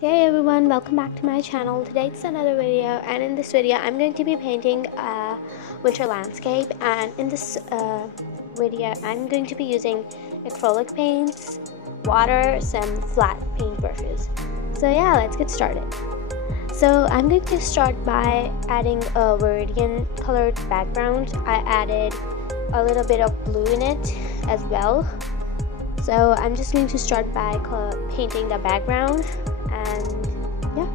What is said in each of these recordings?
Hey everyone, welcome back to my channel. Today it's another video, and in this video I'm going to be painting a winter landscape, and in this video I'm going to be using acrylic paints, water, some flat paint brushes. So yeah, let's get started. So I'm going to start by adding a viridian colored background. I added a little bit of blue in it as well. So I'm just going to start by painting the background, and yeah.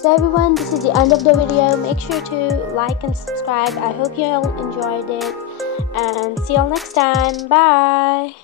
So everyone, this is the end of the video. Make sure to like and subscribe. I hope you all enjoyed it, and see you all next time. Bye.